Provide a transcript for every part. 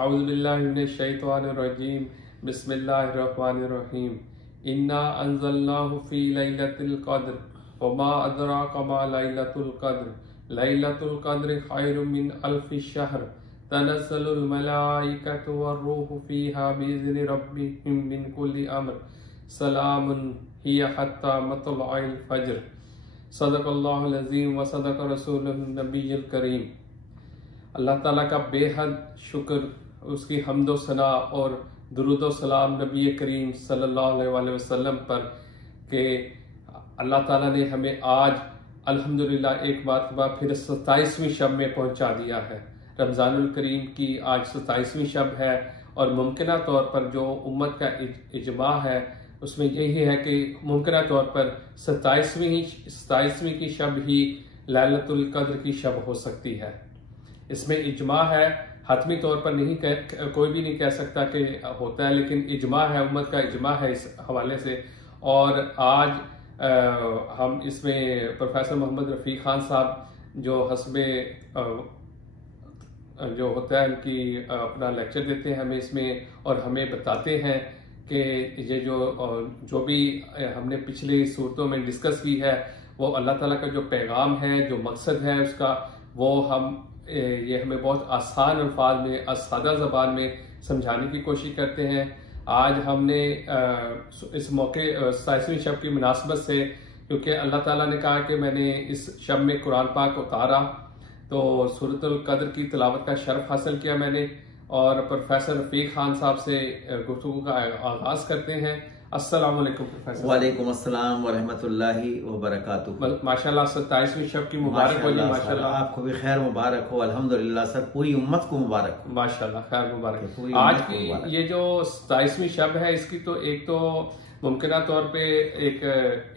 औज़ु बिल्लाहि मिनश शैतानिर रजीम बिस्मिल्लाहिर्रहमानिर रहीम इन्ना अंज़लनाहु फी लैलतिल क़द्र वमा अदराका मा लैलतुल क़द्र खैरुम मिन अल्फि शहर तनज़्ज़लुल मलाइकतु वर्रूहु फ़ीहा बिइज़्नि रब्बिहिम मिन कुल्लि अम्र सलामुन हिय हत्ता मतलअल फ़ज्र सदक़ल्लाहुल अज़ीम व सदक़ रसूलुहुन नबियुल करीम। अल्लाह ताला का बेहद शुक्र, उसकी हम्दो सना और दुरूद सलाम नबी करीम सल्लल्लाहु अलैहि वसल्लम पर कि अल्लाह ताला ने हमें आज अल्हम्दुलिल्लाह एक बार फिर 27वीं शब में पहुंचा दिया है। रमज़ानुल करीम की आज 27वीं शब है और मुमकिना तौर पर जो उम्मत का इजमा है उसमें यही है कि मुमकिना तौर पर 27वीं की शब ही लैलतुल क़द्र की शब हो सकती है। इसमें इजमा है, हतमी तौर पर कोई भी नहीं कह सकता कि होता है, लेकिन इजमा है, उम्मत का इजमा है इस हवाले से। और आज हम इसमें प्रोफेसर मोहम्मद रफ़ीक खान साहब जो हस्बे जो होता है उनकी अपना लेक्चर देते हैं हमें इसमें और हमें बताते हैं कि ये जो भी हमने पिछली सूरतों में डिस्कस की है वो अल्लाह ताला का जो पैगाम है, जो मकसद है उसका, वो ये हमें बहुत आसान अल्फाज में, सादा ज़बान में समझाने की कोशिश करते हैं। आज हमने इस मौके 27वीं शब की मुनासबत से, क्योंकि अल्लाह ताला ने कहा कि मैंने इस शब में कुरान पाक उतारा, तो सूरतुल क़द्र की तिलावत का शर्फ हासिल किया मैंने और प्रोफेसर रफ़ीक खान साहब से गुफ्तगू का आगाज़ करते हैं। अस्सलाम वालेकुम प्रोफेसर। वालेकुम अस्सलाम व रहमतुल्लाहि व बरकातुहू। माशाल्लाह 27वीं शब की मुबारक हो जी। माशाल्लाह आपको भी खैर मुबारक हो। अल्हम्दुलिल्लाह सर, पूरी उम्मत को मुबारक हो। माशाल्लाह खैर मुबारक। आज की ये जो 27वीं शब है इसकी तो एक तो मुमकिना तौर पे एक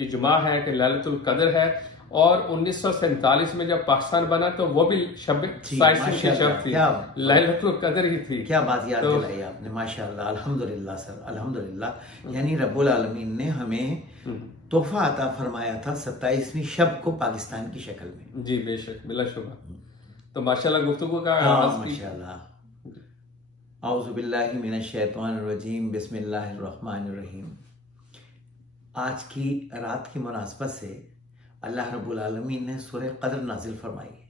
इजमा है कि लैलतुल क़द्र है और 1947 में जब पाकिस्तान बना तो वो भी शब 27वीं की शब थी, लैलतुल क़द्र ही थी। क्या बात याद दिलाई आपने, माशाल्लाह अल्हम्दुलिल्लाह सर, अल्हम्दुलिल्लाह। यानी रब्बुल आलमीन ने हमें तोहफा अता फरमाया था 27वीं शब को पाकिस्तान की शक्ल में। जी बेशक, बिलाशुबा। तो माशाल्लाह गुफ्तगू का माशाल्लाह। औज़ु बिल्लाहि मिनश शैतानिर रजीम बिस्मिल्लाहिर रहमानिर रहीम। आज की रात की मुनासबत से अल्लाह रब्बुल आलमीन ने सूरह क़द्र नाजिल फरमाई है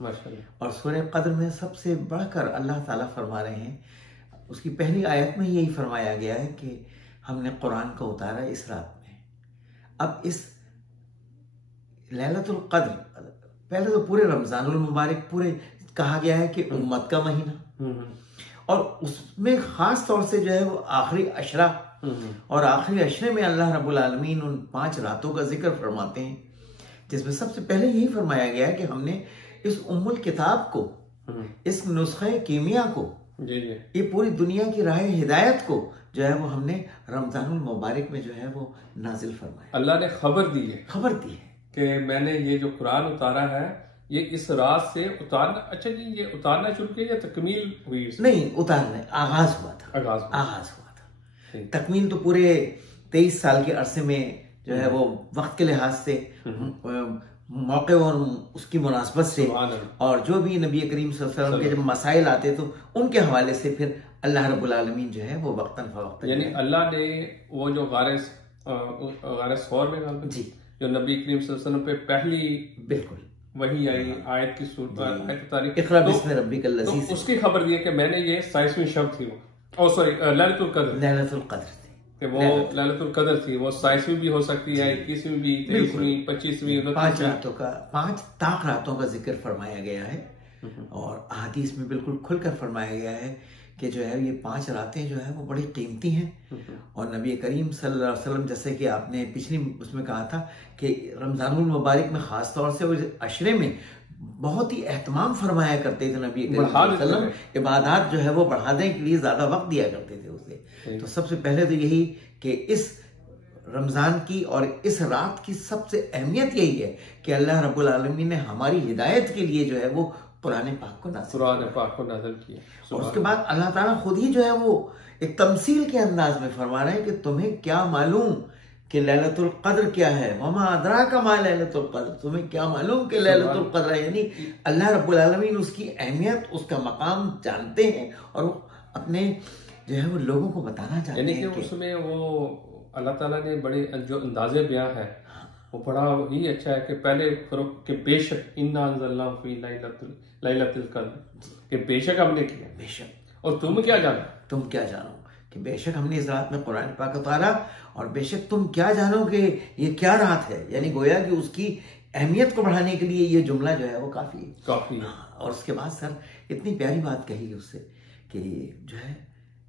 माशाल्लाह। और सूरह क़द्र में सबसे बढ़कर अल्लाह ताला फरमा रहे हैं, उसकी पहली आयत में यही फरमाया गया है कि हमने कुरान को उतारा इस रात में। अब इस लैलतुल क़द्र, पहले तो पूरे रमजानुल मुबारक पूरे कहा गया है कि उम्मत का महीना, और उसमें खास तौर से जो है वो आखिरी अशरा, और आखिरी अशरे में अल्लाह रब्बुल आलमीन उन 5 रातों का जिक्र फरमाते हैं, जिसमें सबसे पहले यही फरमाया गया है कि हमने इस उम्मुल किताब को, इस नुस्खे कीमिया को, ये पूरी दुनिया की राह हिदायत को जो है वो हमने रमजानुल मुबारक में जो है वो नाजिल फरमाया। अल्लाह ने खबर दी है कि मैंने ये जो कुरान उतारा है ये इस रात से उतारना। अच्छा जी, ये उतारना शुरू किया या तकमील हुई? नहीं, उतारना आगाज हुआ था। तकमील तो पूरे 23 साल के अरसे में जो है वो वक्त के लिहाज से, मौके और उसकी मुनासबत से, और जो भी नबी करीम सल्लल्लाहु अलैहि वसल्लम के जब मसाइल आते तो उनके हवाले से फिर अल्लाह रब्बुल आलमीन जो है वो वक्तन फवक्तन, यानी अल्लाह ने वो जो गारे सौर में जी जो नबी करीम सल्लल्लाहु अलैहि वसल्लम पे पहली बिल्कुल वही आई आयत की सूरत इक़रा बिस्मि रब्बिकल लज़ी, उसकी खबर दी है कि मैंने ये 27वीं शब थी, वो सॉरी लैलतुल क़द्र कि वो लैलतुल क़द्र थी, वो 27वीं भी हो सकती है, 21वीं भी, 23वीं, 25वीं, 5 ताक रातों का जिक्र फरमाया गया है। और हदीस में बिल्कुल खुलकर फरमाया गया है कि जो है ये 5 रातें जो है वो बड़ी कीमती हैं। और नबी करीम सल्लल्लाहु अलैहि वसल्लम, जैसे कि आपने पिछली उसमें कहा था कि रमजानुल मुबारक में खास तौर से उस अशरे में बहुत ही एहतमाम फरमाया करते थे नबी करीम सल्लल्लाहु अलैहि वसल्लम, इबादत जो है वो बढ़ाने के लिए ज्यादा वक्त दिया करते थे उसे। तो सबसे पहले तो यही कि इस रमजान की और इस रात की सबसे अहमियत यही है कि अल्लाह रब्बुल आलमीन ने हमारी हिदायत के लिए जो है वो कुरान पाक को नाज़िल किया। और उसके बाद अल्लाह ताला खुद ही जो है वो एक तमसील के अंदाज में फरमा रहे हैं कि तुम्हें क्या मालूम कि लैलतुल क़द्र क्या है, वमा अदराका मा लैलतुल क़द्र, तुम्हें क्या मालूम कि लैलतुल क़द्र है। यानी अल्लाह रब्बुल आलमीन उसकी अहमियत, उसका मकाम जानते हैं और अपने जो है वो लोगों को बताना चाहते यानी हैं कि उसमें वो अल्लाह ताला ने बड़े जो अंदाजे बयां है वो बड़ा ही अच्छा है कि पहले कि बेशक इन्ना अंज़लनाहु फी लैलतिल क़द्र, कि बेशक हमने किया, बेशक और तुम क्या जानो, तुम क्या जानो, कि बेशक हमने इस रात में कुरान पाक उतारा और बेशक तुम क्या जानो कि ये क्या रात है। यानी गोया कि उसकी अहमियत को बढ़ाने के लिए ये जुमला जो है वो काफी है। और उसके बाद सर इतनी प्यारी बात कही उससे कि जो है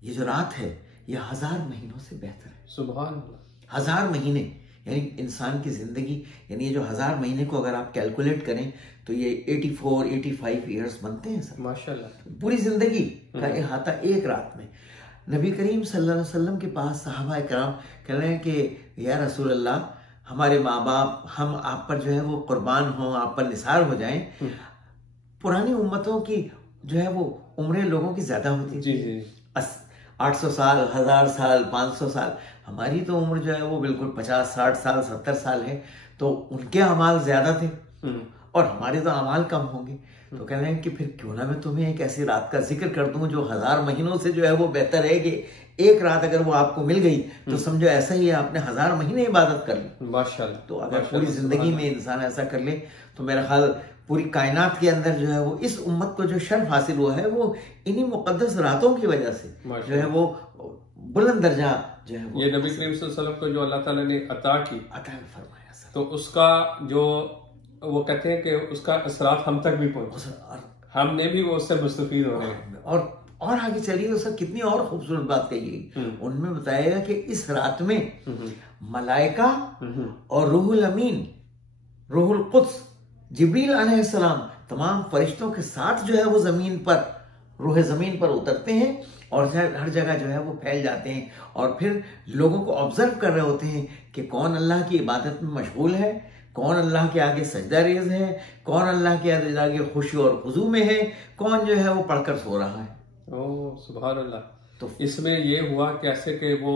ये जो रात है ये 1000 महीनों से बेहतर है। सुभान अल्लाह। 1000 महीने यानी इंसान की जिंदगी, यानी ये जो 1000 महीने को अगर आप कैलकुलेट करें तो ये 84-85 ईयर्स बनते हैं सर, माशाल्लाह। पूरी जिंदगी का इहाता एक रात में। नबी करीम सल्लल्लाहु अलैहि वसल्लम के पास सहाबा इकराम कह रहे हैं कि या रसूल अल्लाह, हमारे माँ बाप हम आप पर जो है वो कुर्बान हों, आप पर निसार हो जाएं। पुरानी उम्मतों की जो है वो उम्रें लोगों की ज्यादा होती जी जी, 800 साल, 1000 साल, 500 साल। हमारी तो उम्र जो है वो बिल्कुल 50, 60 साल, 70 साल है। तो उनके अमाल ज्यादा थे और हमारे तो अमाल कम होंगे। तो कह रहे हैं कि फिर क्यों ना मैं तुम्हें एक ऐसी रात का जिक्र कर दूं जो 1000 महीनों से जो है वो बेहतर है। कि एक रात अगर वो आपको मिल गई तो समझो ऐसा ही है आपने 1000 महीने इबादत कर ली। माशाल्लाह। तो अगर पूरी जिंदगी में इंसान ऐसा कर ले तो मेरा ख्याल पूरी कायनात के अंदर जो है वो इस उम्मत को जो शर्फ हासिल हुआ है वो इन्हीं मुकद्दस रातों की वजह से जो है वो बुलंद दर्जा जो है वो ये नबी करीम सल्लल्लाहु अलैहि वसल्लम को जो अल्लाह ताला ने अता फरमाया सर। तो उसका जो वो कहते हैं कि उसका असरात हम तक भी पहुंचे, हमने भी वो उससे मुस्तफीद हो रहे हैं। और आगे चलिए तो सर कितनी और खूबसूरत बात कही गई। उनमें बताया कि इस रात में मलाइका और रूहुल अमीन, रूहुल कुद्स, जिब्रील अलैहिस्सलाम तमाम फरिश्तों के साथ जो है वो जमीन पर, रूह जमीन पर उतरते हैं और हर जगह जो है वो फैल जाते हैं और फिर लोगों को ऑब्जर्व कर रहे होते हैं कि कौन अल्लाह की इबादत में मशगूल है, कौन अल्लाह के आगे सजदा रेज है, कौन अल्लाह के आगे खुशी और खुजू में है, कौन जो है वो पढ़कर सो रहा है। ओह सुभान अल्लाह। तो इसमें ये हुआ कैसे कि वो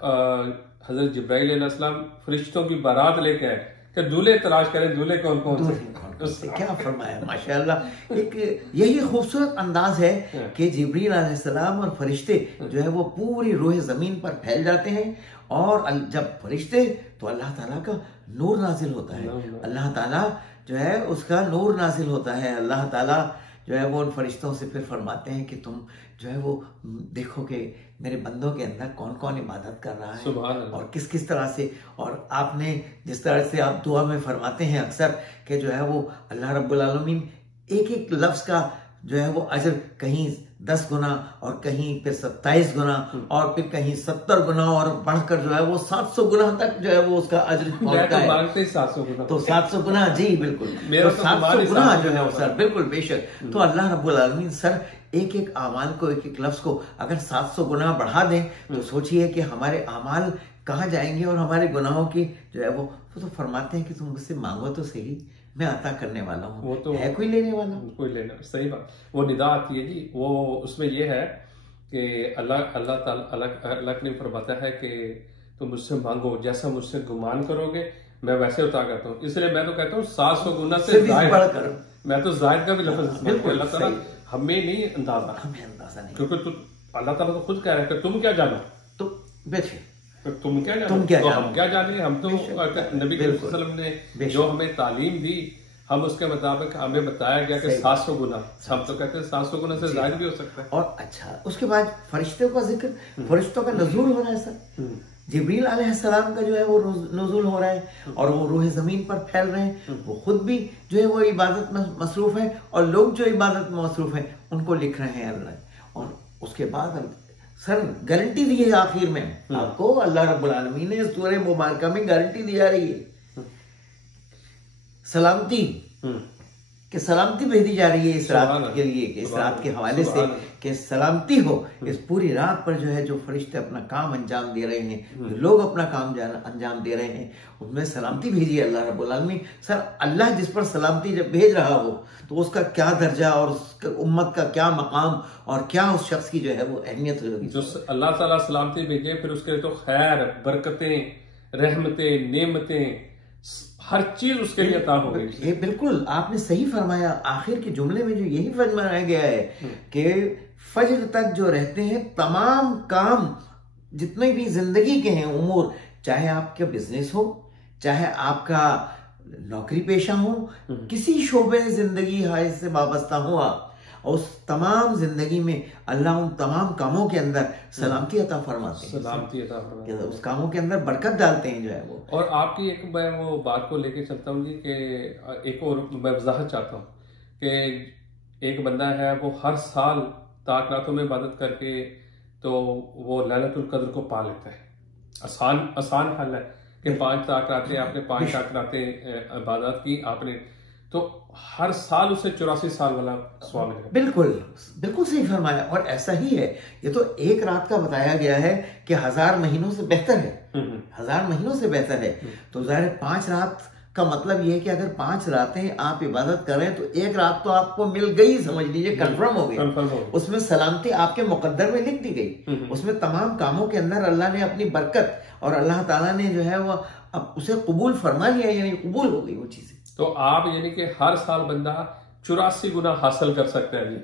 हजरत जिब्राइल अलैहिस्सलाम फरिश्तों की बारात लेके आए कि दूल्हे तलाश करें, दूल्हे कौन कौन से। क्या फरमाया माशाअल्लाह। एक यही खूबसूरत अंदाज है कि जिब्रील अलैहिस्सलाम और फरिश्ते जो है वो पूरी रूह जमीन पर फैल जाते हैं और जब फरिश्ते तो अल्लाह ताला का नूर नाजिल होता है, अल्लाह ताला जो है उसका नूर नाजिल होता है। अल्लाह ताला जो है वो उन फरिश्तों से फिर फरमाते हैं कि तुम जो है वो देखो कि मेरे बंदों के अंदर कौन कौन इबादत कर रहा है और किस किस तरह से। और आपने जिस तरह से आप दुआ में फरमाते हैं अक्सर कि जो है वो अल्लाह रब्बुल आलमीन एक एक लफ्ज का जो है वो अजर कहीं 10 गुना और कहीं फिर 27 गुना और फिर कहीं 70 गुना और बढ़कर जो है वो 700 गुना तक जो है वो उसका अजर पहुंचता है। 700 गुना तो 700 गुना जी बिल्कुल, तो 700 गुना जो है वो सर बिल्कुल बेशक। तो अल्लाह रब्बुल आलमीन सर एक एक अमाल को, एक एक लफ्ज को अगर 700 गुना बढ़ा दें तो सोचिए कि हमारे अमाल कहाँ जाएंगे और हमारे गुनाहों की जो है वो तो फरमाते हैं कि तुम मुझसे मांगो तो सही, मैं अता करने वाला हूँ। वो तो है कोई लेने वाला, कोई लेना, सही बात। वो निदा आती है जी, वो उसमें ये है कि अल्लाह ने फरमाता है कि तुम मुझसे मांगो, जैसा मुझसे गुमान करोगे मैं वैसे उता करता हूँ। इसलिए मैं तो कहता हूँ 700 गुना से बढ़कर, मैं तो जायद का भी लफ्ज़ अल्लाह ताला हमें नहीं अंदाजा, हमें अंदाजा नहीं, क्योंकि अल्लाह ताला तो खुद कह रहे हैं तुम क्या जानो, तो बेशक तुम क्या जानो, तुम क्या तो जानो, हम क्या जाने। हम तो नबी करीम सल्लल्लाहु अलैहि वसल्लम ने जो हमें तालीम दी हम उसके मुताबिक हमें बताया गया कि 700 गुना, हम तो कहते हैं 700 गुना से ज्यादा भी हो सकता है। और अच्छा उसके बाद फरिश्तों का जिक्र, फरिश्तों का नज़ूल हो रहा है सर। जिब्रील अलैहिस्सलाम का जो है वो नज़ूल हो रहा है और वो रूह जमीन पर फैल रहे हैं। वो खुद भी जो है वो इबादत में मसरूफ है और लोग जो इबादत में मसरूफ है उनको लिख रहे हैं अल्लाह। और उसके बाद सर गारंटी दी है आखिर में आपको, अल्लाह रब्बुल आलमीन ने सूरह मुबारका में गारंटी दी जा रही है सलामती, कि सलामती भेजी जा रही है इस रात के लिए, इस रात के हवाले से कि सलामती हो इस पूरी रात पर। जो है जो फरिश्ते अपना काम अंजाम दे रहे हैं, जो लोग अपना काम अंजाम दे रहे हैं, उनमें सलामती भेजी है अल्लाह रब्बुल आलमीन। सर अल्लाह जिस पर सलामती जब भेज रहा हो तो उसका क्या दर्जा और उसका उम्मत का क्या मकाम और क्या उस शख्स की जो है वो अहमियत होगी। जो अल्लाह ताला सलामती भेजे फिर उसके तो खैर, बरकतें, रहमतें, नेमतें, हर चीज उसके लिए अता हो गई। ये बिल्कुल आपने सही फरमाया। आखिर के जुमले में जो यही फरमाया गया है कि फजर तक जो रहते हैं तमाम काम जितने भी जिंदगी के हैं उमूर, चाहे आपका बिजनेस हो, चाहे आपका नौकरी पेशा हो, किसी शोबे जिंदगी हाय से वाबस्ता हो आप, और उस तमाम जिंदगी में अल्लाह उन तमाम कामों के अंदर सलामती अता फरमाते हैं, सलामती अता फरमाते हैं, उस कामों के अंदर बरकत डालते हैं जो है वो। और आपकी एक मैं वो बात को लेके चलता हूँ जी कि एक और मैं वजाहत चाहता हूँ कि एक बंदा है वो हर साल ताक रातों में इबादत करके तो वो लैलतुल कद्र को पा लेता है। आसान हल है कि 5 ताक रातें आपने 5 ताक रातें इबादत की आपने, तो हर साल उसे 84 साल वाला सवाब मिलेगा। बिल्कुल बिल्कुल सही फरमाया, और ऐसा ही है। ये तो एक रात का बताया गया है कि 1000 महीनों से बेहतर है, 1000 महीनों से बेहतर है। तो ज़ाहिर 5 रात का मतलब ये है कि अगर 5 रातें आप इबादत करें तो एक रात तो आपको मिल गई, समझ लीजिए कंफर्म हो गई। उसमें सलामती आपके मुकद्दर में लिख दी गई, उसमें तमाम कामों के अंदर अल्लाह ने अपनी बरकत, और अल्लाह ताला ने जो है वो अब उसे कबूल फरमा लिया, यानी कबूल हो गई वो चीजें। तो आप यानी कि हर साल बंदा 84 गुना हासिल कर सकते हैं जी।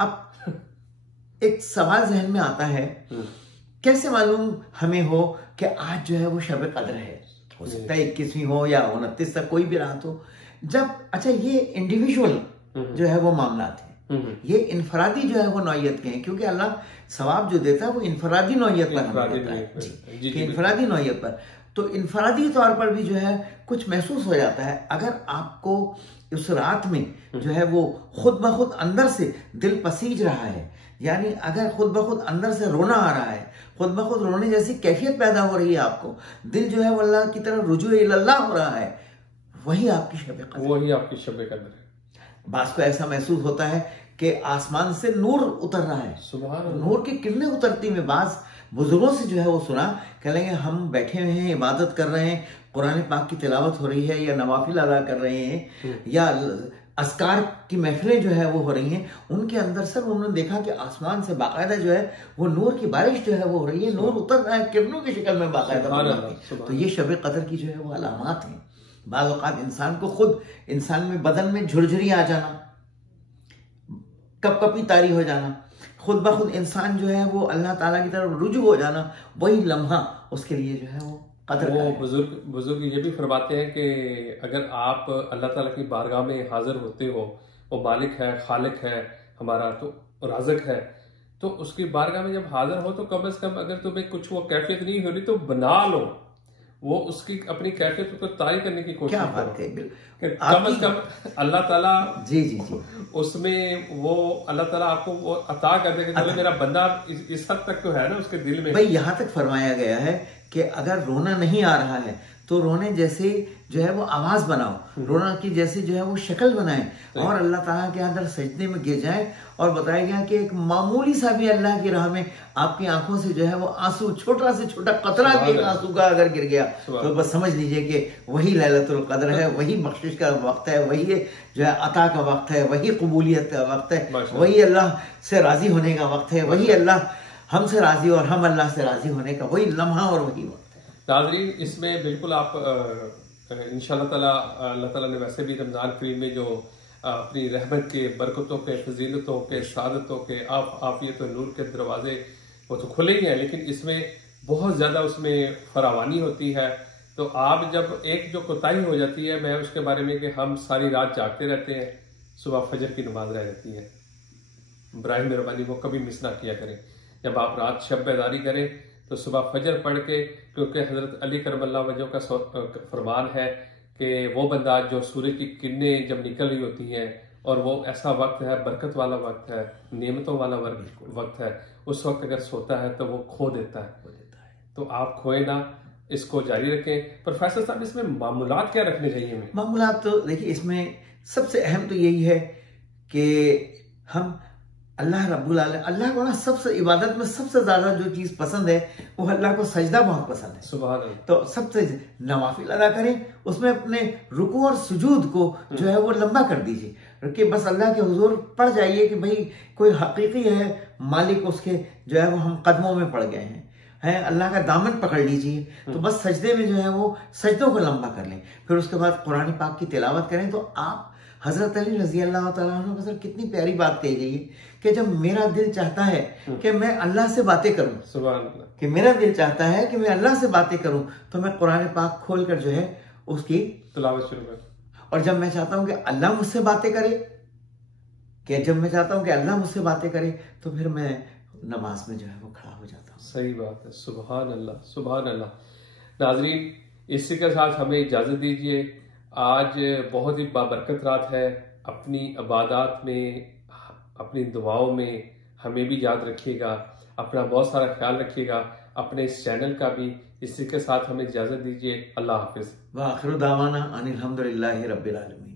अब एक सवाल जहन में आता है, कैसे मालूम हमें हो कि आज जो है वो शब कद्र है? हो सकता है 21वीं हो या 29 तक कोई भी रात हो। जब अच्छा ये इंडिविजुअल जो है वो मामला थे, ये इनफरादी जो है वो नौयत के हैं, क्योंकि अल्लाह सवाब जो देता है वो इनफरादी नौयत पर हमें देता है कि इनफरादी नौयत पर। तो इनफरादी तौर पर भी जो है कुछ महसूस हो जाता है। अगर आपको उस रात में जो है वो खुद ब खुद अंदर से दिल पसीज रहा है, यानी अगर खुद ब खुद अंदर से रोना आ रहा है, खुद ब खुद रोने जैसी कैफियत पैदा हो रही है, आपको दिल जो है वो अल्लाह की तरफ रुजू इल्लल्लाह हो रहा है, वही आपकी शब कद्र, वही आपकी शब कद्र है। बास को ऐसा महसूस होता है कि आसमान से नूर उतर रहा है, नूर की किरणें उतरती में। बास बुजुर्गों से जो है वो सुना, कह लेंगे हम बैठे हुए हैं, इबादत कर रहे हैं, कुरान पाक की तिलावत हो रही है, या नवाफिल अदा कर रहे हैं, या अस्कार की महफिलें जो है वो हो रही हैं, उनके अंदर सर उन्होंने देखा कि आसमान से बाकायदा जो है वो नूर की बारिश जो है वो हो रही है, नूर उतर रहा है किरणों की शक्ल में बाकायदा। तो ये शब कद्र की जो है वो अलामात हैं। बाज़ औक़ात इंसान को खुद, इंसान में बदन में झुरझुरी आ जाना, कपकपी तारी हो जाना, खुद ब खुद इंसान जो है वो अल्लाह ताला की तरफ रुजू हो जाना, वही लम्हा उसके लिए जो है वो कद्र का है। बुजुर्ग ये भी फरमाते हैं कि अगर आप अल्लाह ताला की बारगाह में हाजिर होते हो, वो मालिक है, खालिक है हमारा, तो राज़िक है, तो उसकी बारगाह में जब हाजिर हो तो कम से कम अगर तुम्हें कुछ वो कैफियत नहीं हो रही तो बना लो, वो उसकी अपनी कैफियत को तारी करने की कोशिश क्या बात है, कम से कम अल्लाह ताला जी उसमें वो अल्लाह ताला आपको वो अता कर देगा। चलो मेरा बंदा इस हद तक तो है ना उसके दिल में। भाई यहाँ तक फरमाया गया है कि अगर रोना नहीं आ रहा है तो रोने जैसे जो है वो आवाज बनाओ, रोना की जैसे जो है वो शक्ल बनाए, और अल्लाह ताला के अंदर सजदे में गिर जाए। और बताया गया कि एक मामूली सा भी अल्लाह की राह में आपकी आंखों से जो है वो आंसू, छोटा से छोटा कतरा भी एक आंसू का अगर गिर गया तो बस समझ लीजिए कि वही लैलतुल कद्र है, वही बख्शिश का वक्त है, वही जो है अता का वक्त है, वही कबूलियत का वक्त है, वही अल्लाह से राजी होने का वक्त है, वही अल्लाह हमसे राजी और हम अल्लाह से राजी होने का वही लम्हा और वही वक्त है। नाज़रीन, इसमें बिल्कुल आप इंशाअल्लाह ताला, अल्लाह ताला ने वैसे भी रमज़ान करीम में जो अपनी रहमत के, बरकतों के, फजीलतों के, सादतों के, आफियत और नूर के दरवाजे वो तो खुले ही हैं, लेकिन इसमें बहुत ज़्यादा उसमें फरावानी होती है। तो आप जब एक जो कोताही हो जाती है, मैं उसके बारे में कि हम सारी रात जागते रहते हैं, सुबह फजर की नमाज रह जाती है, बराए मेहरबानी वो कभी मिस ना किया करें। जब आप रात शब बेदारी करें तो सुबह फजर पढ़ के, क्योंकि हजरत अली करमल्लाहु वजह का फरमान है कि वो बंदा जो सूरज की किरणें जब निकल रही होती हैं, और वो ऐसा वक्त है, बरकत वाला वक्त है, नेमतों वाला वक्त है, उस वक्त अगर सोता है तो वो खो देता है। तो आप खोए ना, इसको जारी रखें। प्रोफेसर साहब, इसमें मामूलात क्या रखने चाहिए हमें? मामूलात तो देखिए, इसमें सबसे अहम तो यही है कि हम अल्लाह रब्बुल आलमीन, अल्लाह को ना सबसे इबादत में सबसे ज्यादा जो चीज पसंद है वो अल्लाह को सजदा बहुत पसंद है। सुभान अल्लाह। तो सबसे नवाफिल अदा करें, उसमें अपने रुकू और सुजूद को जो है वो लंबा कर दीजिए कि बस अल्लाह के हुजूर पड़ जाइए कि भाई कोई हकीकी है मालिक, उसके जो है वो हम कदमों में पड़ गए हैं, अल्लाह का दामन पकड़ लीजिए। तो बस सजदे में जो है वो सजदों को लंबा कर लें, फिर उसके बाद कुरान पाक की तिलावत करें। तो आप हजरत अली रजी अल्लाह तआला अन्हु पर कितनी प्यारी बात कही गई है कि जब मेरा दिल चाहता है कि मैं अल्लाह से बातें करूं, सुभान अल्लाह, कि मेरा दिल चाहता है कि मैं अल्लाह से बातें करूं, तो मैं कुरान पाक खोल कर जो है उसकी तिलावत शुरू कर। और जब मैं चाहता हूं कि अल्लाह मुझसे बातें करे, तो फिर मैं नमाज में जो है वो खड़ा हो जाता हूँ। सही बात है, सुभान अल्लाह, सुभान अल्लाह। नाजरीन, इसी के साथ हमें इजाज़त दीजिए। आज बहुत ही बाबरकत रात है। अपनी इबादत में, अपनी दुआओं में हमें भी याद रखिएगा, अपना बहुत सारा ख्याल रखिएगा, अपने इस चैनल का भी। इसी के साथ हमें इजाज़त दीजिए। अल्लाह हाफिज़। व आखिर दावाना अनिल हम्दुलिल्लाहि रब्बिल आलमीन।